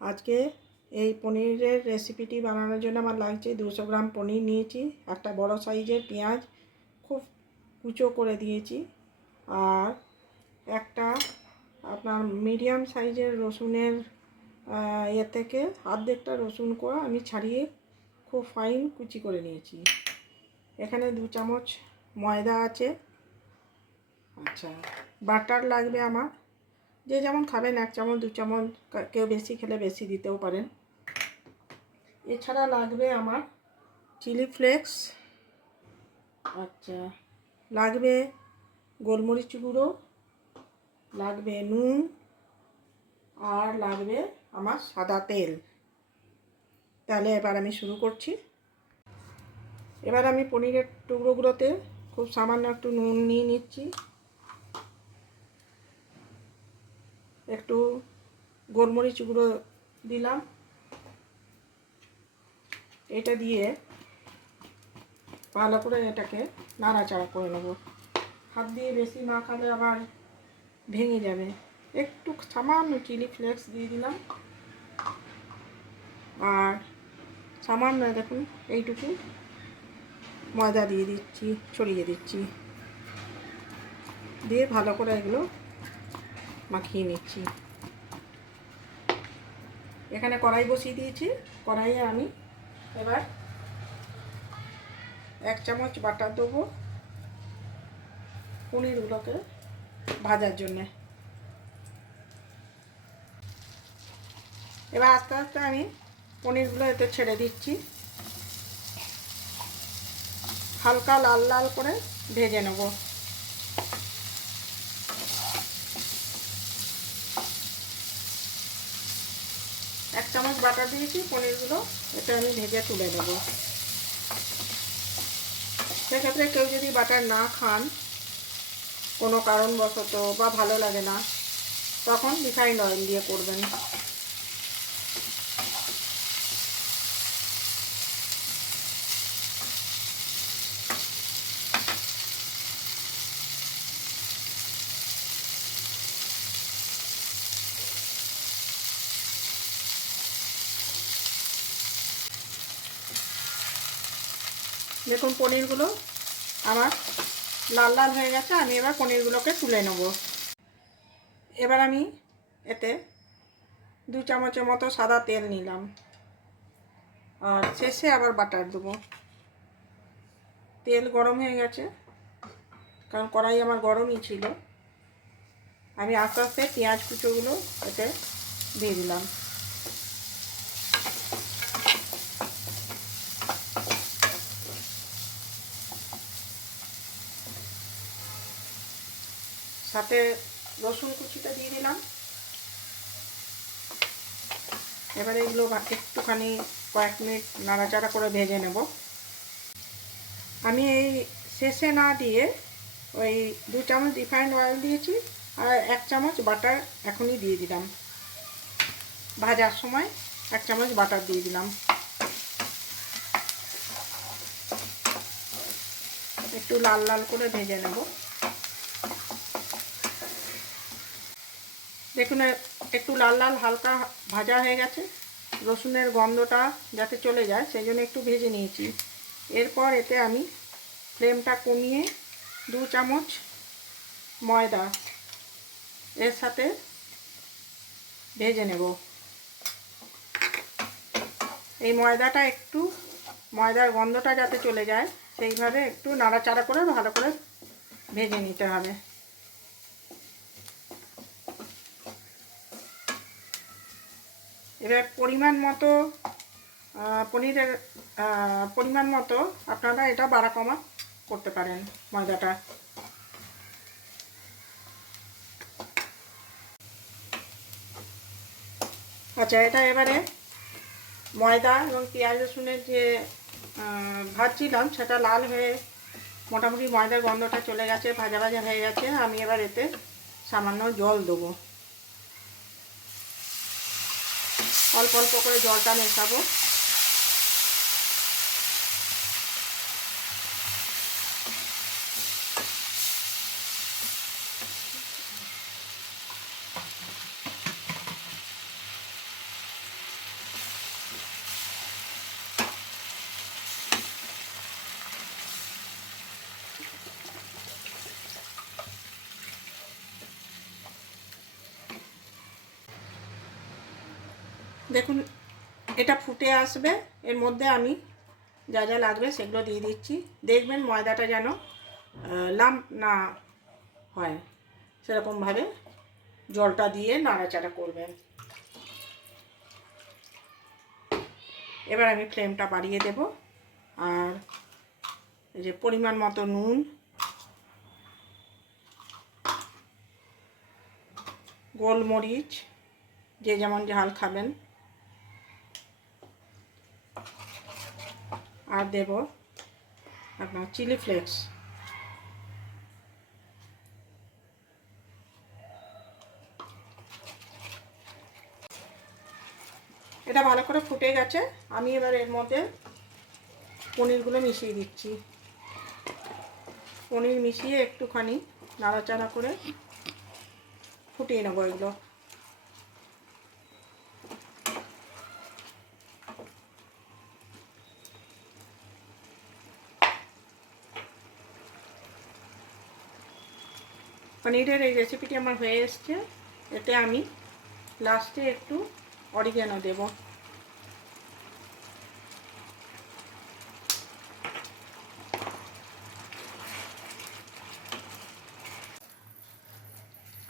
আজকে এই পনিরের রেসিপিটি বানানোর জন্য আমার লাগছে 200 গ্রাম পনির নিয়েছি, একটা বড় সাইজের পেঁয়াজ খুব কুচো করে দিয়েছি, আর একটা আপনার মিডিয়াম সাইজের রসুনের এর থেকে অর্ধেকটা রসুন কোয়া আমি ছাড়িয়ে খুব ফাইন কুচি করে নিয়েছি। এখানে 2 চামচ ময়দা আছে। আচ্ছা, বাটার লাগবে আমার, যে যেমন খাবেন 1 চামচ 2 চামচ, কেউ বেশি খেলে বেশি দিতেও পারেন। এছাড়া লাগবে আমার চিলি ফ্লেক্স, আচ্ছা লাগবে গোলমরিচ গুঁড়ো, লাগবে নুন, আর লাগবে আমার সাদা তেল। তাহলে এবার আমি শুরু করছি। এবার আমি পনিরের টুকরোগুলোতে খুব সামান্য একটু নুন নিয়ে নিচ্ছি, একটু গোলমরিচ গুঁড়ো দিলাম। এটা দিয়ে ভালো করে এটাকে নাড়াচাড়া করে নেব। হাত দিয়ে বেশি না খালে আবার ভেঙে যাবে। একটু সামান্য চিলি ফ্লেক্স দিয়ে দিলাম, আর সামান্য দেখুন এইটুকু ময়দা দিয়ে দিচ্ছি, ছড়িয়ে দিচ্ছি, দিয়ে ভালো করে এগুলো মাখিয়ে নিচ্ছি। এখানে কড়াই বসিয়ে দিয়েছি। কড়াইয়ে আমি এবার 1 চামচ বাটার দেবো পনিরগুলোকে ভাজার জন্যে। এবার আস্তে আস্তে আমি পনিরগুলো এতে ছেড়ে দিচ্ছি, হালকা লাল লাল করে ভেজে নেব। এক চামচ বাটার দিয়েছি, পনিরগুলো এতে আমি ভেজে তুলে নেব। সেক্ষেত্রে কেউ যদি বাটার না খান কোনো কারণবশত, বা ভালো লাগে না, তখন রিফাইন্ড অয়েল দিয়ে করবেন। দেখুন পনিরগুলো আমার লাল লাল হয়ে গেছে। আমি এবার পনিরগুলোকে তুলে নেব। এবার আমি এতে 2 চামচের মতো সাদা তেল নিলাম, আর শেষে আবার বাটার দেবো। তেল গরম হয়ে গেছে, কারণ কড়াই আমার গরমই ছিল। আমি আস্তে আস্তে পেঁয়াজ কুচোগুলো এতে দিয়ে দিলাম। সাথে রসুন কুচিটা দিয়ে দিলাম। এবারে এগুলো একটুখানি কয়েক মিনিট নাড়াচাড়া করে ভেজে নেব। আমি এই শেষে না দিয়ে ওই 2 চামচ রিফাইন্ড অয়েল দিয়েছি, আর 1 চামচ বাটার এখনই দিয়ে দিলাম। ভাজার সময় 1 চামচ বাটার দিয়ে দিলাম। একটু লাল লাল করে ভেজে নেব। দেখুন একটু লাল লাল হালকা ভাজা হয়ে গেছে। রসুনের গন্ধটা যাতে চলে যায় সেই জন্য একটু ভেজে নিয়েছি। এরপর এতে আমি ফ্লেমটা কমিয়ে 2 চামচ ময়দা এর সাথে ভেজে নেব। এই ময়দাটা একটু, ময়দার গন্ধটা যাতে চলে যায় সেইভাবে একটু নাড়াচাড়া করে ভালো করে ভেজে নিতে হবে। এবার পরিমাণ মতো পনিরের পরিমাণ মতো আপনারা এটা বাড়া কমা করতে পারেন ময়দাটা। আচ্ছা, এটা এবারে ময়দা এবং পেঁয়াজ রসুনের যে ভাজছিলাম সেটা লাল হয়ে মোটামুটি ময়দার গন্ধটা চলে গেছে, ভাজা ভাজা হয়ে গেছে। আমি এবার এতে সামান্য জল দেবো, অল্প অল্প করে জলটা মেশাবো। দেখুন এটা ফুটে আসবে, এর মধ্যে আমি যা যা লাগবে সেগুলো দিয়ে দিচ্ছি। দেখবেন ময়দাটা যেন লাম্প না হয়, সেরকমভাবে জলটা দিয়ে নাড়াচাড়া করবেন। এবার আমি ফ্লেমটা বাড়িয়ে দেব, আর এই যে পরিমাণ মতো নুন, গোলমরিচ যে যেমন ঝাল খাবেন, আর দেব আপনার চিলি ফ্লেক্স। এটা ভালো করে ফুটে গেছে, আমি এবার এর মধ্যে পনিরগুলো মিশিয়ে দিচ্ছি। পনির মিশিয়ে একটুখানি নাড়াচাড়া করে ফুটিয়ে নেবো এগুলো। পনিরের এই রেসিপিটি আমার হয়ে এসছে। এতে আমি লাস্টে একটু অরিগ্যানো দেব।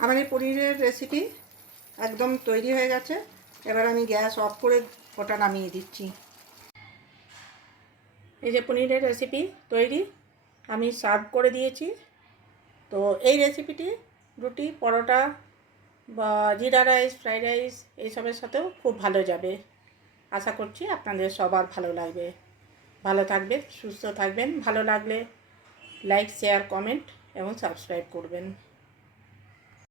আমার এই পনিরের রেসিপি একদম তৈরি হয়ে গেছে। এবার আমি গ্যাস অফ করে ওটা নামিয়ে দিচ্ছি। এই যে পনিরের রেসিপি তৈরি, আমি সার্ভ করে দিয়েছি। তো এই রেসিপিটি রুটি, পরোটা বা জিরা রাইস, ফ্রাইড রাইস এইসবের সাথেও খুব ভালো যাবে। আশা করছি আপনাদের সবার ভালো লাগবে। ভালো থাকবেন, সুস্থ থাকবেন। ভালো লাগলে লাইক, শেয়ার, কমেন্ট এবং সাবস্ক্রাইব করবেন।